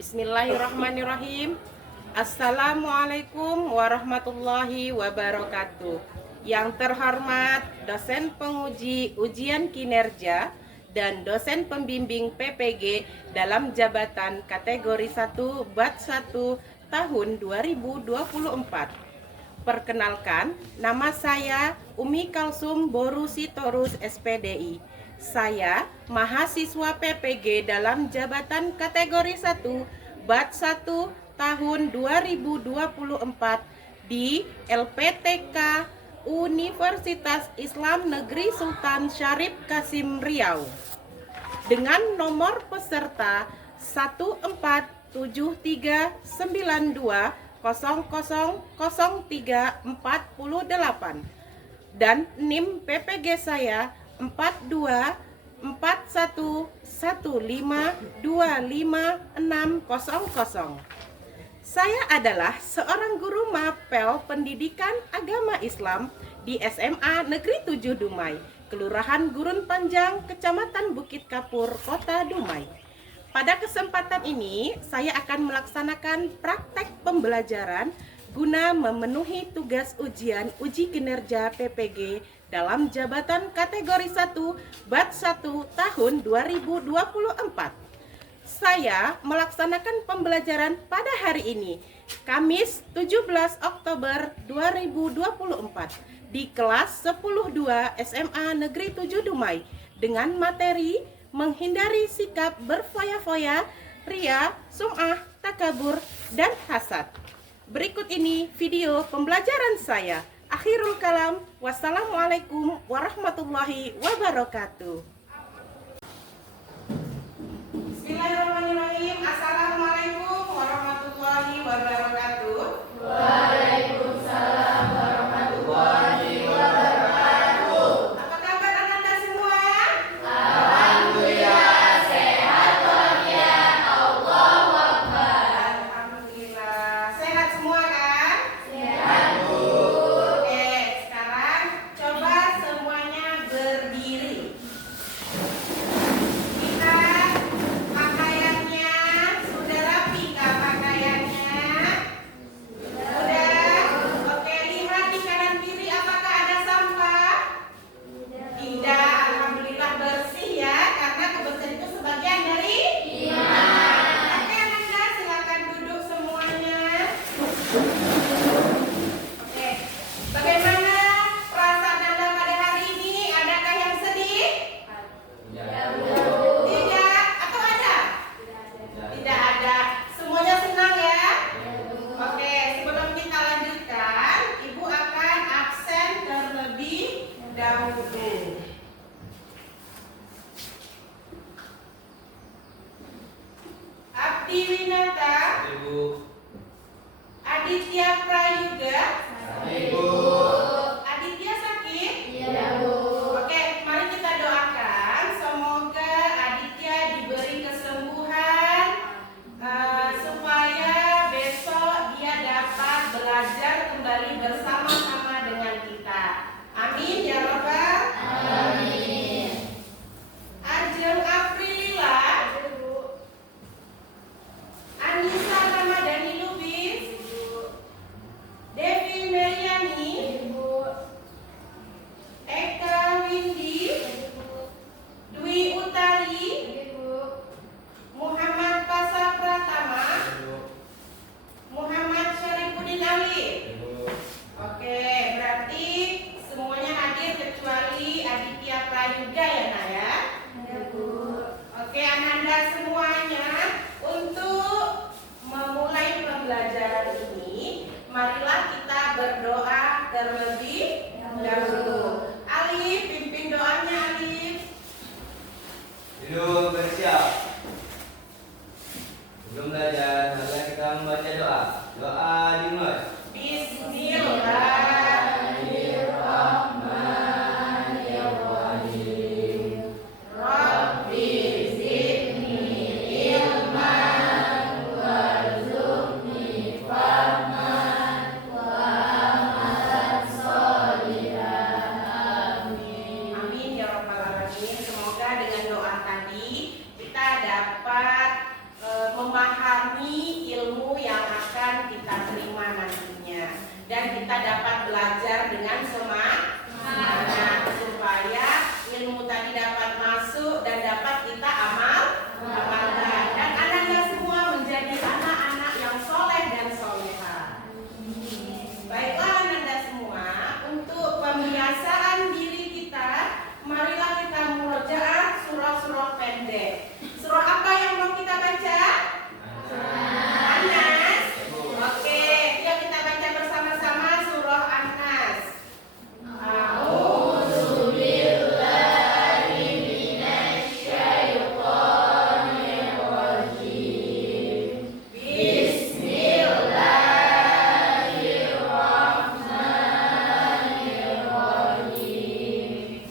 Bismillahirrahmanirrahim. Assalamualaikum warahmatullahi wabarakatuh. Yang terhormat dosen penguji ujian kinerja dan dosen pembimbing PPG dalam jabatan kategori 1 BAT 1 tahun 2024. Perkenalkan, nama saya Umi Kalsum Boru Sitorus SPDI. Saya mahasiswa PPG dalam jabatan kategori 1 BAT 1 tahun 2024 di LPTK Universitas Islam Negeri Sultan Syarif Kasim Riau dengan nomor peserta 1473920000348 dan NIM PPG saya 424115256000. Saya adalah seorang guru mapel pendidikan agama Islam di SMA Negeri 7 Dumai, Kelurahan Gurun Panjang, Kecamatan Bukit Kapur, Kota Dumai. Pada kesempatan ini, saya akan melaksanakan praktek pembelajaran guna memenuhi tugas ujian uji kinerja PPG dalam jabatan kategori 1 BAT 1 tahun 2024. Saya melaksanakan pembelajaran pada hari ini, Kamis 17 Oktober 2024 di kelas 10-2 SMA Negeri 7 Dumai dengan materi menghindari sikap berfoya-foya, ria, sum'ah, takabur, dan hasad. Berikut ini video pembelajaran saya. Akhirul kalam, wassalamualaikum warahmatullahi wabarakatuh. Bismillahirrahmanirrahim. Assalamualaikum warahmatullahi wabarakatuh. Waalaikumsalam warahmatullahi wabarakatuh. Apa kabar Anda semua? Alhamdulillah sehat walafiat. Allahu Akbar. Alhamdulillah. Sehat semua kan? Sehat Bu. Oke, sekarang coba semuanya berdiri. Kita pakaiannya sudah rapi kah pakaiannya? Sudah? Oke, lihat di kanan kiri apakah ada sampah? Tidak, alhamdulillah bersih ya, karena kebersihan itu sebagian dari iman. Oke, Anda silakan duduk semuanya. Oke, bagaimana perasaan Anda pada hari ini? Adakah yang sedih? Tidak, atau ada? Tidak ada. Semuanya senang ya? Oke, sebelum kita lanjutkan, Ibu akan absen terlebih dahulu. Abdi Winata, Ibu, Aditya Prayuga, Ibu, Aditya sakit? Iya Bu. Oke, mari kita doakan semoga Aditya diberi kesembuhan supaya besok dia dapat belajar kembali bersama-sama dengan kita. Amin ya Rabbal. Amin. Ajeng Aprilila, Anissa Ramadhani Lubis, Devi Meriani, Eka Windy, Dwi Utari, Muhammad Pasa Pratama, Muhammad Syarifuddin Ali. Oke, berarti semuanya hadir kecuali Aditya Prayuga ya Nak ya. Oke, Ananda semuanya, untuk memulai pembelajaran ini, marilah kita berdoa terlebih dahulu. Alif, pimpin doanya Alif. duduk bersiap. Sebelum belajar, marilah kita membaca doa. Doa dimulai. Bismillahirrahmanirrahim. Rabbi zidni ilman warzuqni fahman wa amalan sholihan. Amin. Amin ya Rabbal Alamin. Semoga dengan doa tadi kita dapat memahami akan kita terima nantinya. Dan kita dapat belajar dengan semangat supaya ilmu tadi dapat masuk dan dapat kita amalkan. Dan Anda semua menjadi anak-anak yang soleh dan soleha. Baiklah Anda semua, untuk pembiasaan diri kita, marilah kita murojaah surah-surah pendek. Surah apa yang mau kita baca? An-Nas. Oke, yuk kita baca bersama-sama surah An-Nas. A'udzu billahi minasyaitonir rajim. Bismillahirrahmanirrahim.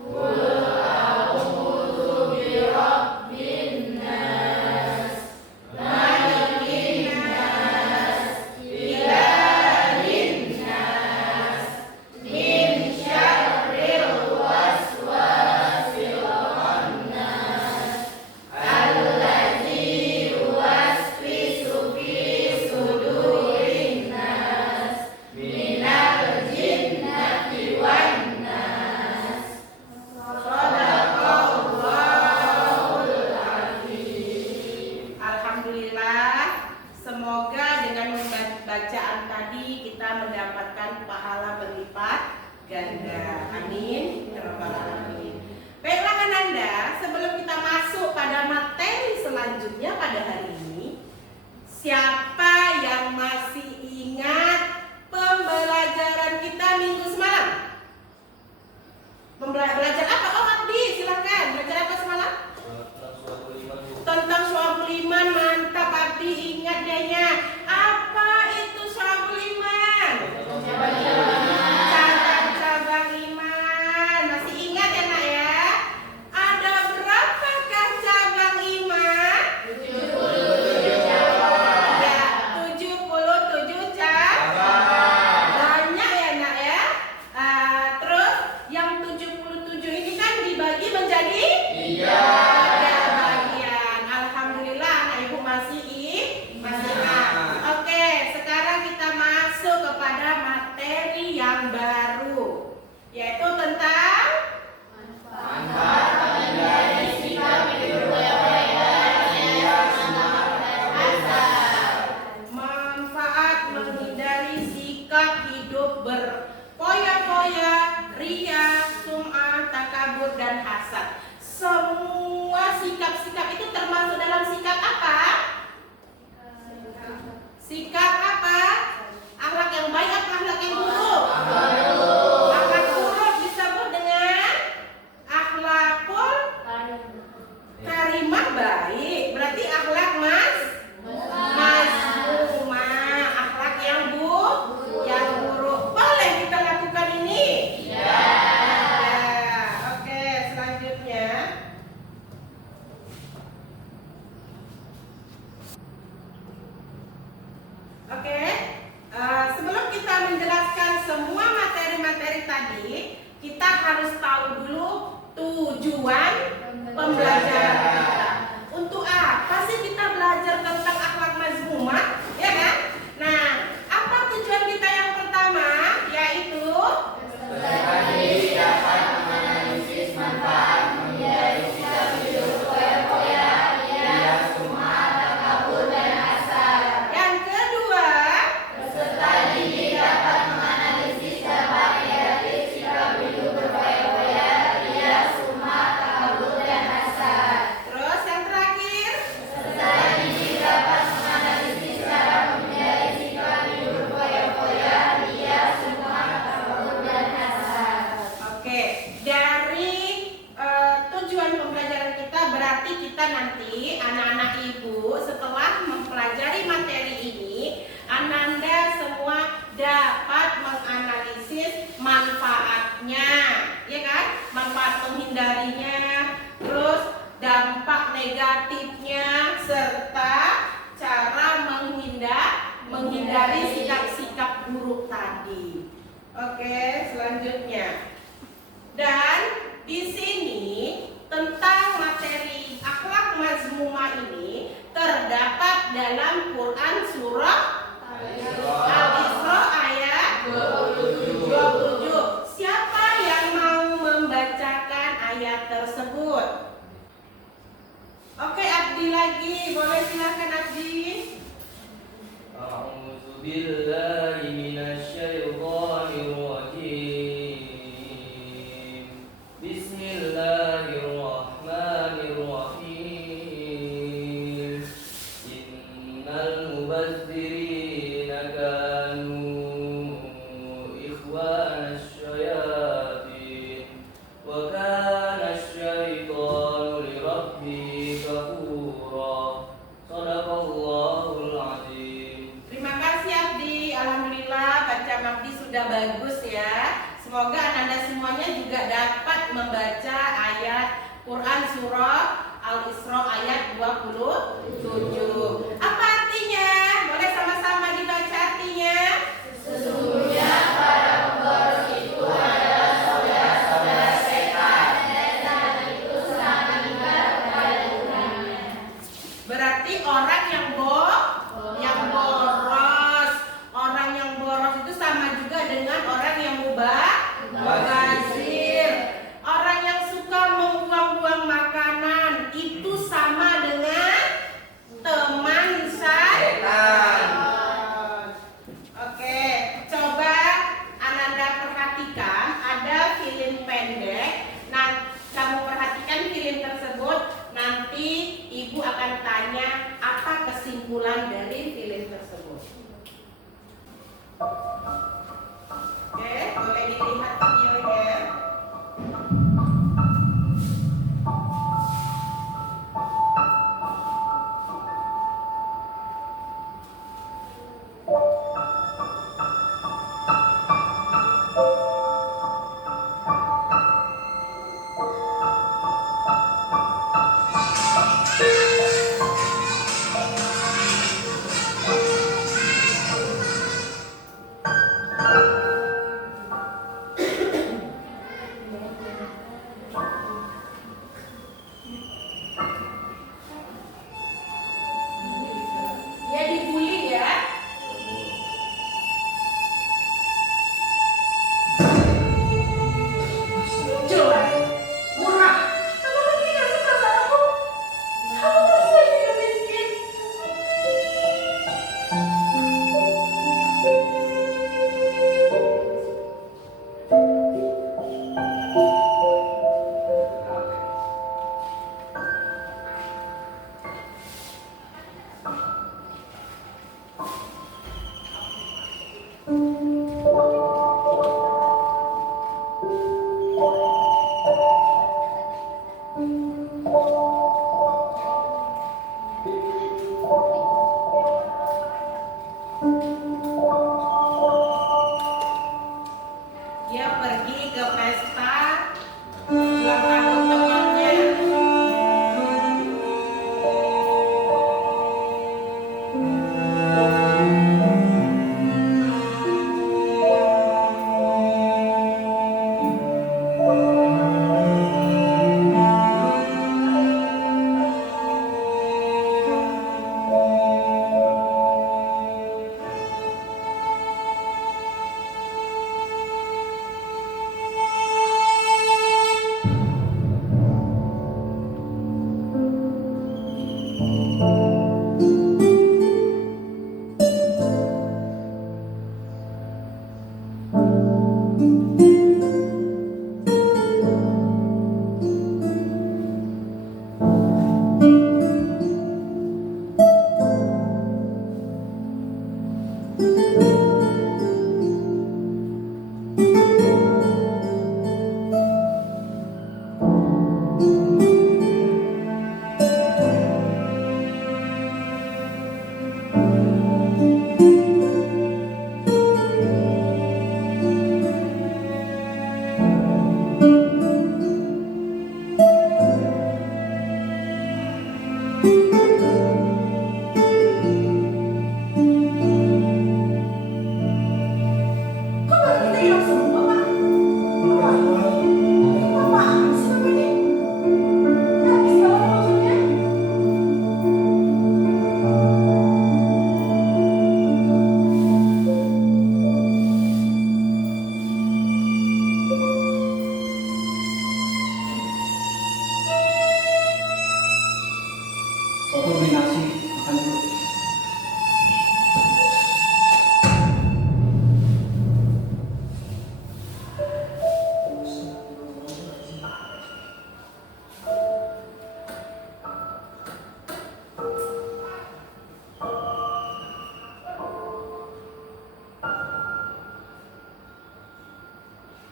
Qul a'udzu birabbin nas, malikin nas, ilahin nas, min syarril waswasil khannas, alladzi yuwaswisu fi sudurin nas, minal jinnati wan nas. Shadaqallahul azim. Alhamdulillah, semoga dengan bacaan tadi kita mendapatkan pahala berlipat ganda. Amin. Ya Rabbal alamin. Baiklah Anda, sebelum kita masuk pada materi selanjutnya pada hari ini, siapa yang masih ingat pembelajaran kita minggu semalam? Belajar apa? Oh Abdi, silakan. Belajar apa semalam? Tentang Syu'abul Iman. Mantap Abdi, ingat dianya. Apa itu Syu'abul Iman? Cabang-cabang iman. Masih ingat ya nak ya? Ada berapakah cabang iman? 77 cabang. Ya, 77 cabang. Banyak ya nak ya. Terus yang 77 ini kan dibagi menjadi 3 bagian. Alhamdulillah anak ibu masih ingat. Oke, sekarang kita masuk kepada materi yang baru, yaitu tentang Manfaat menghindari sikap hidup berfoya-foya, manfaat menghindari sikap hidup berfoya-foya, ria, sum'ah, takabur, dan hasad. Semua sikap-sikap itu termasuk dalam sikap apa? Sikap apa? Akhlak yang baik atau akhlak yang buruk? Akhlak buruk disebut dengan akhlakul karimah baik. Berarti akhlak mazmumah, akhlak yang buruk. Boleh kita lakukan ini? Ya. Oke, selanjutnya. Oke, sebelum kita menjelaskan semua materi-materi tadi, kita harus tahu dulu tujuan pembelajaran kita. Untuk apa sih kita belajar tentang akhlak mazmumah? Ya kan? Nah, apa tujuan kita yang pertama? Yaitu Tadi dapat menganalisis manfaat menghindari sikap hidup berfoya-foya, ria, sum'ah, takabur, dan hasad. yang kedua, Peserta didik dapat menganalisis dampak negatif sikap hidup berfoya-foya, ria, sum'ah, takabur, dan hasad. terus dalam Quran surah Al-Isra ayat 27. Siapa yang mau membacakan ayat tersebut? Oke, Abdi lagi. Boleh silakan Abdi. A'udzu billahi minasyaitonir rajim. Bismillahirrahmanirrahim. Innal mubazzirina kanu ikhwanasy syayatin wa kana asy-syaitanu lirabbihi kafura. Shadaqallahul azim. Terima kasih Abdi. Alhamdulillah bacaan Abdi sudah bagus ya. Semoga Anda semuanya juga dapat membaca ayat Quran surah Al-Isra ayat 27. Apa artinya? Boleh sama-sama dibaca artinya? Sesungguhnya para pemboros itu adalah saudara-saudara setan, dan setan itu sangat meninggal kepada Tuhannya. Berarti orang yang boros. Orang yang boros itu sama juga dengan orang yang mubazir. Orang yang suka membuang-buang makanan itu sama dengan teman setan. Oke, coba Ananda perhatikan ada film pendek. Nah, kamu perhatikan film tersebut. Nanti ibu akan tanya apa kesimpulan dari film tersebut. Oke, boleh dilihat videonya. Dia dibully ya. Jelek, murah. Kamu lagi nggak suka sama aku? Kamu masih hidup miskin. Dia pergi ke pesta ulang tahun temannya.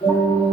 Berantakan.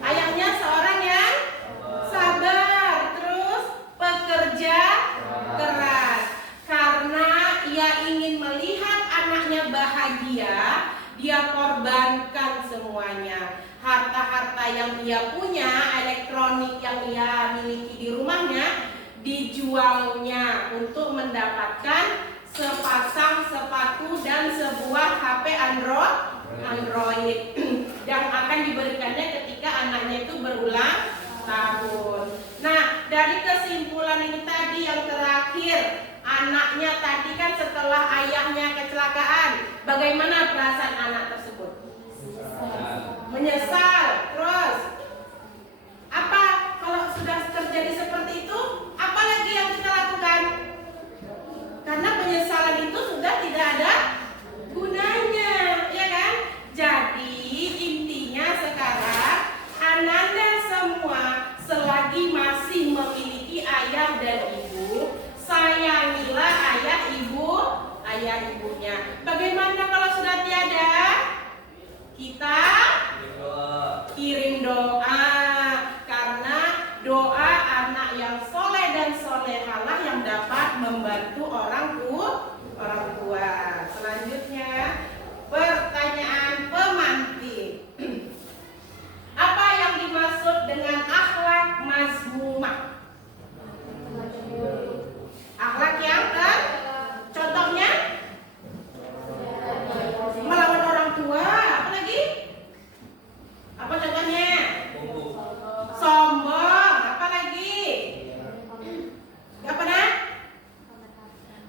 Ayahnya seorang hadiah, dia korbankan semuanya. Harta-harta yang ia punya, elektronik yang ia miliki di rumahnya, dijualnya untuk mendapatkan sepasang sepatu dan sebuah HP Android yang akan diberikannya ketika anaknya itu berulang tahun. Nah, dari kesimpulan ini tadi yang terakhir, anaknya tadi kan setelah ayahnya kecelakaan, bagaimana perasaan anak tersebut? Menyesal. Terus apa kalau sudah terjadi seperti itu? Apa lagi yang kita lakukan? Karena penyesalan itu sudah tidak ada gunanya, ya kan? Jadi intinya sekarang Ananda semua selagi masih memiliki ayah dan ibu, sayangilah ayah ibunya. Bagaimana kalau sudah tiada? Kita kirim doa, karena doa anak yang soleh dan solehalah yang dapat membantu orang tua. Selanjutnya pertanyaan pemantik. Apa yang dimaksud dengan akhlak mazmumah? Akhlak yang contohnya melawan orang tua, apa lagi? Apa contohnya? Sombong, apa lagi? Apa nah?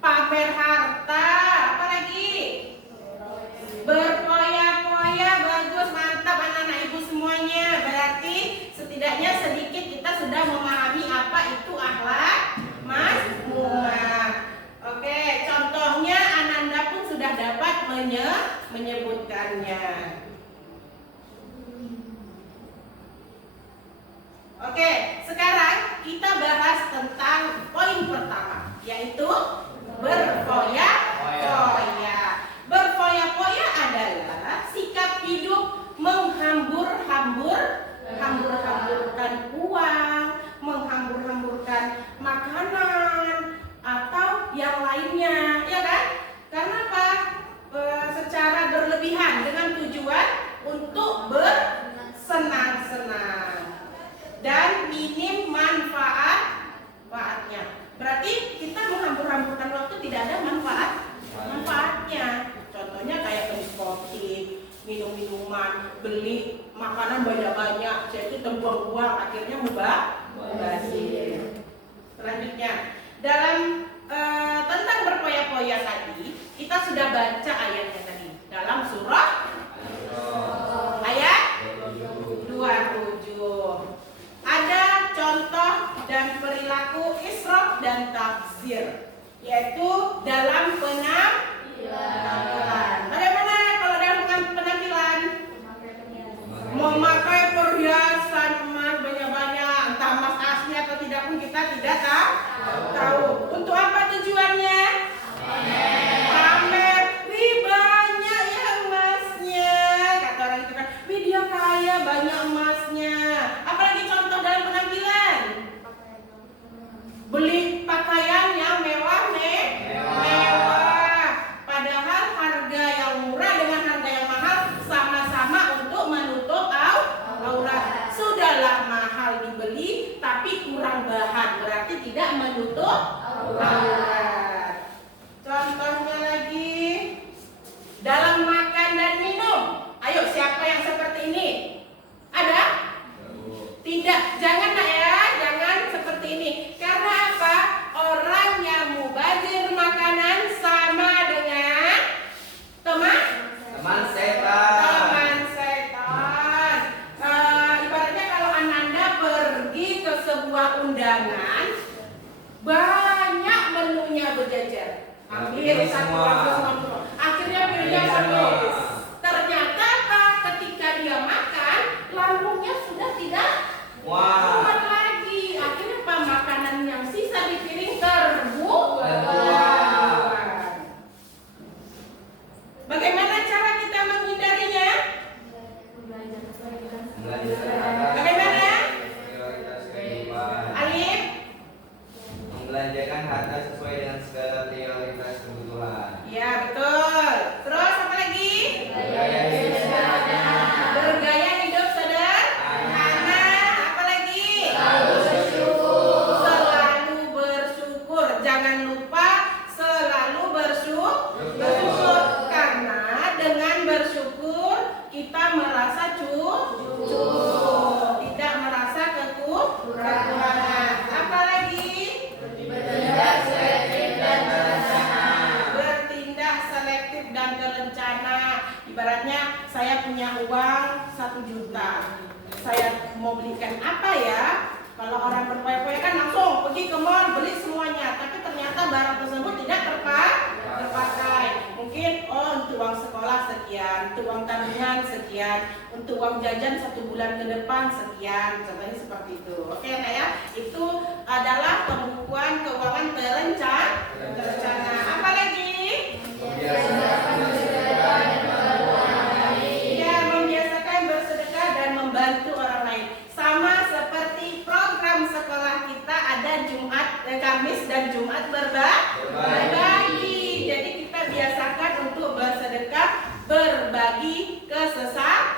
Pamer harta, apa lagi? Berfoya-foya, bagus, mantap anak-anak ibu semuanya. Berarti setidaknya sedikit kita sudah memahami apa itu akhlak mazmumah. Oke, contohnya Ananda pun sudah dapat menyebutkannya. Oke, sekarang kita bahas tentang poin pertama, yaitu berfoya-foya. Berfoya-foya adalah sikap hidup menghambur-hamburkan uang, menghambur-hamburkan makanan atau yang lainnya, ya kan? Karena apa? Secara berlebihan dengan tujuan untuk bersenang-senang dan minim manfaatnya. Berarti kita menghambur-hamburkan waktu tidak ada manfaatnya. Contohnya kayak diskotik, minum-minuman, beli makanan banyak-banyak, jadi terbuang-buang, akhirnya mubazir. Selanjutnya, dalam tentang berfoya-foya tadi, kita sudah baca ayatnya tadi dalam surah ayat 27. Ada contoh dan perilaku israf dan tabzir, yaitu dalam penampilan. Bagaimana kalau dalam penampilan? Memakai perhiasan emas banyak-banyak, entah emas asli atau tidak pun kita tidak tahu. Untuk apa tujuannya? Pamer. Wih, banyak ya emasnya. Kata orang itu kan, wih dia kaya, banyak emasnya. Apalagi contoh dalam penampilan? Beli pakaian yang mewah. Padahal harga yang murah dengan harga yang mahal sama-sama untuk menutup aurat. Sudahlah mahal dibeli tapi kurang bahan, berarti tidak menutup aurat. Contohnya lagi dalam makan dan minum. Ayo, siapa yang seperti ini? Ada? Tidak, jangan nak ya, jangan seperti ini. Karena apa? Orang yang mubazir makanan sama dengan teman setan. Ibaratnya kalau Ananda pergi ke sebuah undangan, banyak menunya dan terencana. Ibaratnya saya punya uang 1 juta, saya mau belikan apa ya? Kalau orang berpoya-poya kan langsung pergi ke mall beli semuanya, tapi ternyata barang tersebut tidak terpakai. Mungkin untuk uang sekolah sekian, untuk uang tabungan sekian, untuk uang jajan 1 bulan ke depan sekian, contohnya seperti itu. Oke, nah ya, itu adalah pembukuan keuangan terencana. Apa lagi? Ya, membiasakan bersedekah dan membantu orang lain. Sama seperti program sekolah kita ada Kamis dan Jumat berbagi. Jadi kita biasakan untuk bersedekah, berbagi ke sesama.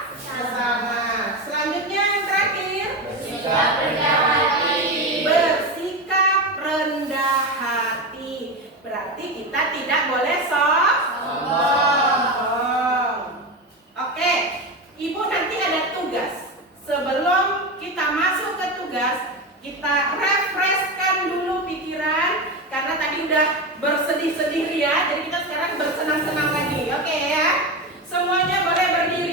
Selanjutnya yang terakhir, Bersikap rendah hati. bersikap rendah hati. Berarti kita tidak boleh sombong. Oke, Ibu nanti ada tugas. Sebelum kita masuk ke tugas, kita refreshkan dulu pikiran, karena tadi udah bersedih-sedih ya. Jadi kita sekarang bersenang-senang lagi. Oke ya. Semuanya boleh berdiri.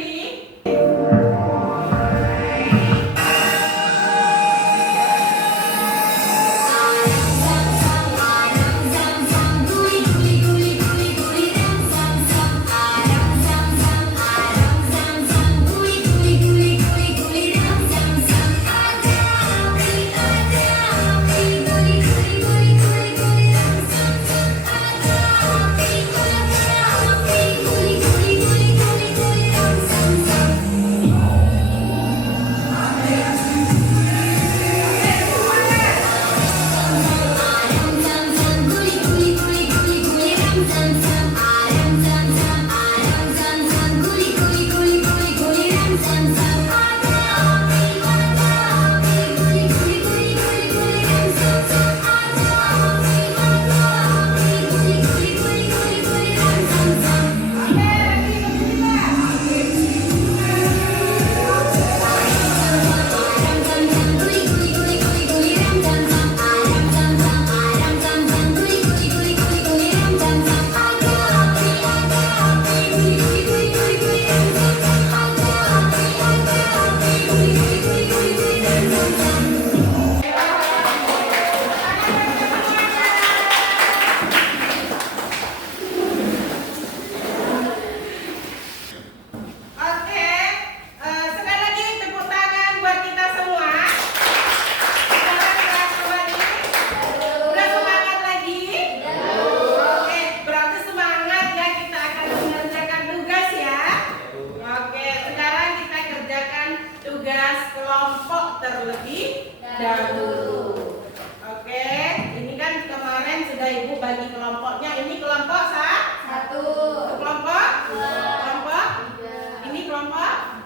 Terlebih dahulu. Oke, ini kan kemarin sudah Ibu bagi kelompoknya. Ini kelompok 1. Kelompok 3. Ini kelompok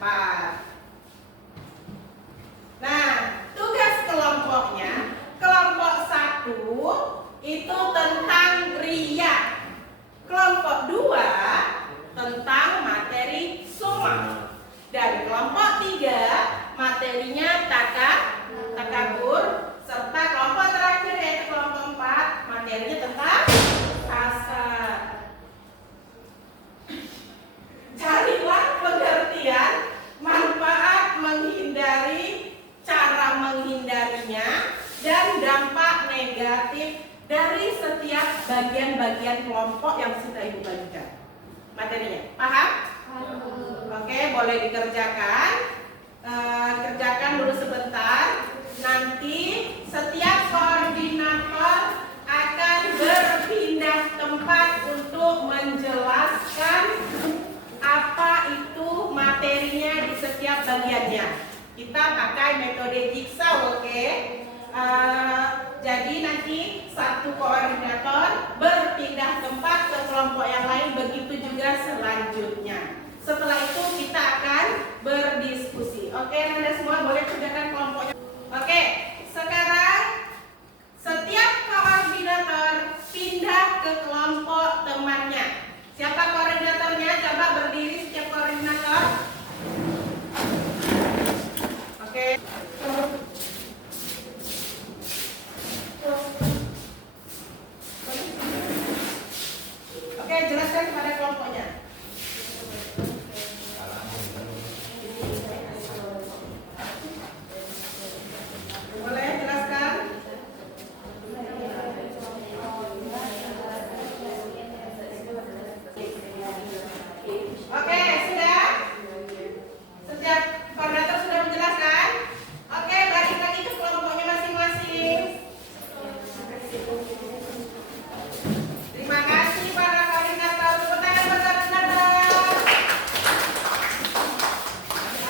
4. Nah, tugas kelompoknya, kelompok 1 itu tentang ria. Kelompok 2 tentang materi summa. Dan kelompok 3 materinya takabur, serta kelompok terakhir yaitu kelompok 4 materinya tentang kasar. Carilah pengertian, manfaat menghindari, cara menghindarinya, dan dampak negatif dari setiap bagian-bagian kelompok yang sudah Ibu bagikan materinya. Paham? Oke, boleh dikerjakan. Kerjakan dulu sebentar. Nanti setiap koordinator akan berpindah tempat untuk menjelaskan apa itu materinya di setiap bagiannya. Kita pakai metode jigsaw, oke? Jadi nanti satu koordinator berpindah tempat ke kelompok yang lain, begitu juga selanjutnya. Setelah itu kita akan berdiskusi. Oke, Anda semua boleh kerjakan kelompoknya. Oke, sekarang setiap koordinator pindah ke kelompok temannya. Siapa koordinatornya? Coba berdiri setiap koordinator. Oke. Oke, jelaskan kepada Oke, sudah? Setiap koordinator sudah menjelaskan? Oke, balik lagi ke kelompoknya masing-masing. Terima kasih para koordinator. Tepuk tangan bersama-sama.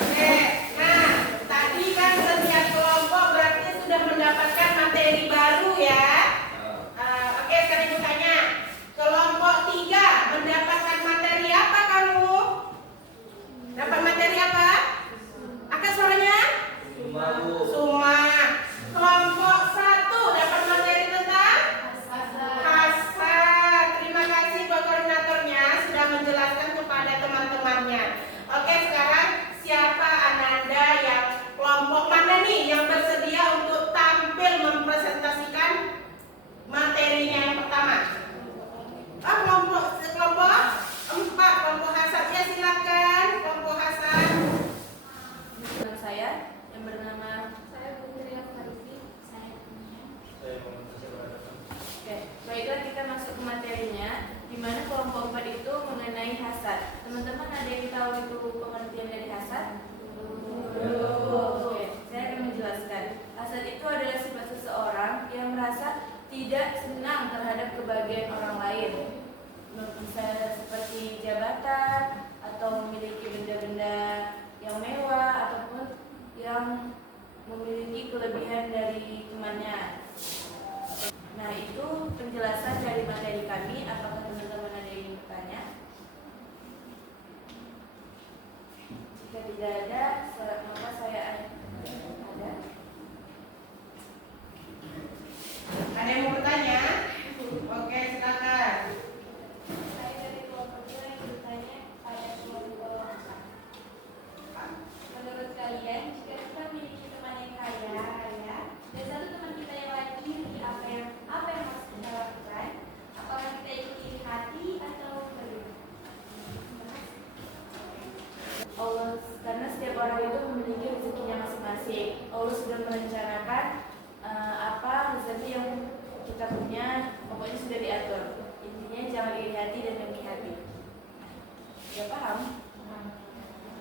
Oke, nah tadi kan setiap kelompok berarti sudah mendapatkan materi baru ya. Oke, sekarang ibu tanya, kelompok 3 mendapatkan materi apa kamu? Dapat materi apa? Angkat suaranya. Suma, Bu. Suma. Kelompok 1 dapat materi tentang hasad. Terima kasih buat koordinatornya sudah menjelaskan kepada teman-temannya. Oke, sekarang siapa Ananda yang kelompok mana nih yang bersedia untuk tampil mempresentasikan materinya yang pertama? Kelompok 4, kelompok hasad ya, silakan kelompok hasad. Dengan saya yang bernama Putri Farisi. Oke, baiklah kita masuk ke materinya, di mana kelompok 4 itu mengenai hasad. Teman-teman ada yang tahu itu pengertian dari hasad? Oke, saya akan menjelaskan. Hasad itu adalah sifat seseorang yang merasa tidak senang terhadap kebahagiaan orang lain. Bisa seperti jabatan atau memiliki benda-benda yang mewah ataupun yang memiliki kelebihan dari temannya. Nah, itu penjelasan dari materi kami. Apakah teman-teman ada yang ingin bertanya? Jika tidak ada, maka saya ada. Ada yang mau bertanya? Oke, silakan. Saya dari kelompok 2 yang bertanya pada kelompok 4. Menurut kalian, jika kita memiliki teman yang kaya, dan satu teman kita yang lagi iri, apa yang harus kita lakukan? Apakah kita ikuti hati atau bagaimana? Allah, karena setiap orang itu memiliki rezekinya masing-masing. Allah sudah merencanakan apa rezeki yang kita punya, pokoknya sudah diatur. Intinya jangan iri hati dan dengki hati. Ya paham?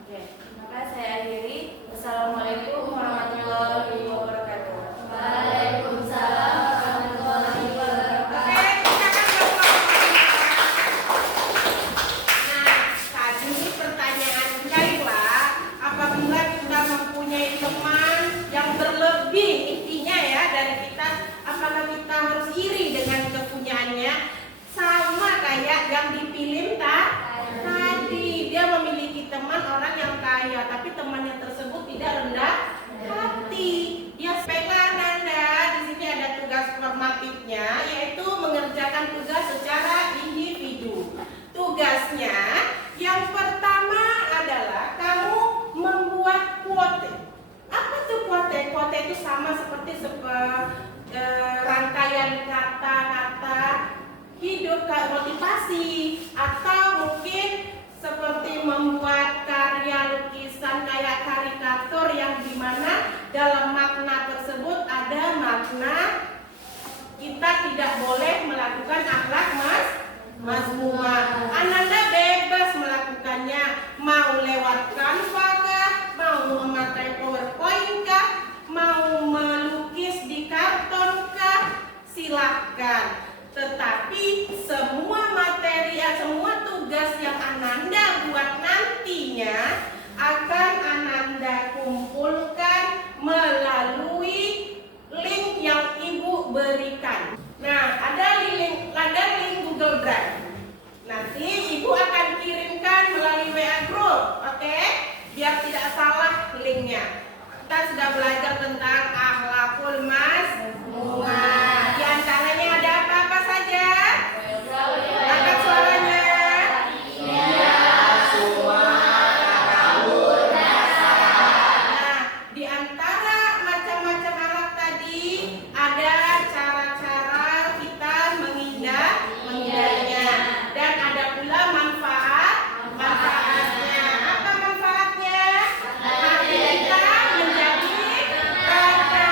Oke, maka saya akhiri. Wassalamualaikum warahmatullahi wabarakatuh. Waalaikumsalam warahmatullahi wabarakatuh. Oke, silakan kelompok 4. Nah, tadi pertanyaan baiklah, apabila kita mempunyai teman yang berlebih intinya ya dari kita, apakah kita harus iri dengan kepunyaannya? Sama kayak yang di film tadi, dia memiliki teman orang yang kaya, tapi temannya tersebut tidak rendah hati. Dia baiklah Nanda, di sini ada tugas formatifnya, yaitu mengerjakan tugas secara individu. Tugasnya yang pertama adalah kamu membuat quote. Apa tuh quote? Quote itu sama seperti rangkaian kata-kata hidup, motivasi, atau mungkin seperti membuat karya lukisan kayak karikatur yang dimana dalam makna tersebut ada makna kita tidak boleh melakukan akhlak mazmumah. Ananda bebas melakukannya, mau lewat Canva kah, mau memakai PowerPoint kah, mau melukis di karton kah, silahkan. Tetapi semua materi, semua tugas yang Ananda buat nantinya akan Ananda kumpulkan melalui link yang Ibu berikan. Nah, ada link Google Drive. Nanti Ibu akan kirimkan melalui WA Group, oke? Biar tidak salah linknya. Kita sudah belajar tentang akhlakul mazmumah. Di antaranya ada apa saja? Angkat suaranya. Nah, di antara macam-macam akhlak tadi ada cara-cara kita menghindarinya, dan ada pula manfaatnya. Apa manfaatnya? Hati kita menjadi tenang.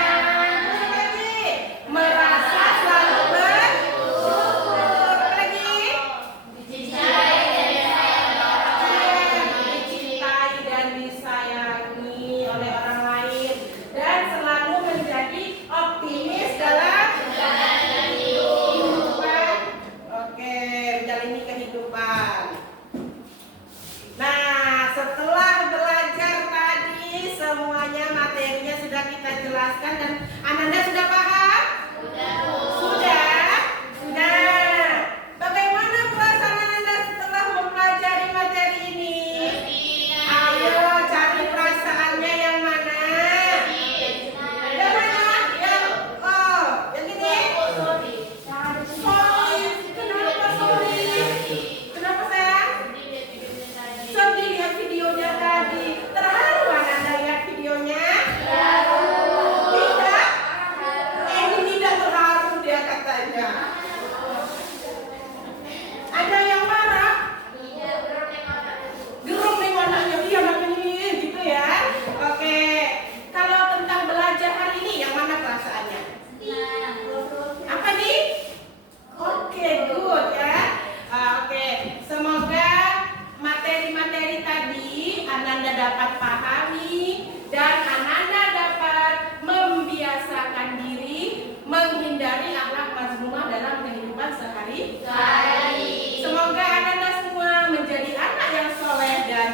dapat pahami dan Ananda dapat membiasakan diri menghindari akhlak mazmumah dalam kehidupan sehari-hari. Semoga Ananda semua menjadi anak yang soleh dan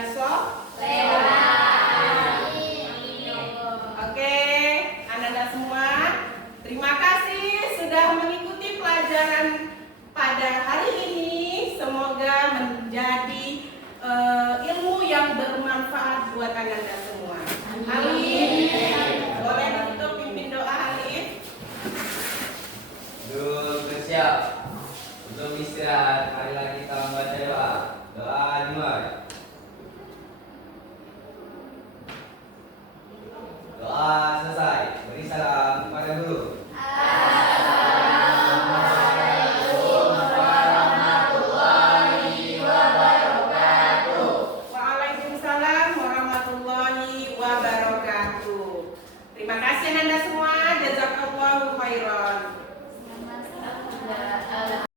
Oke, Ananda semua, terima kasih sudah mengikuti pelajaran pada hari ini. Semoga menjadi ilmu yang bermanfaat buat Ananda semua. Amin. Boleh ditutup pimpin doa, Alif. Dulu bersiap untuk istirahat. Hari lagi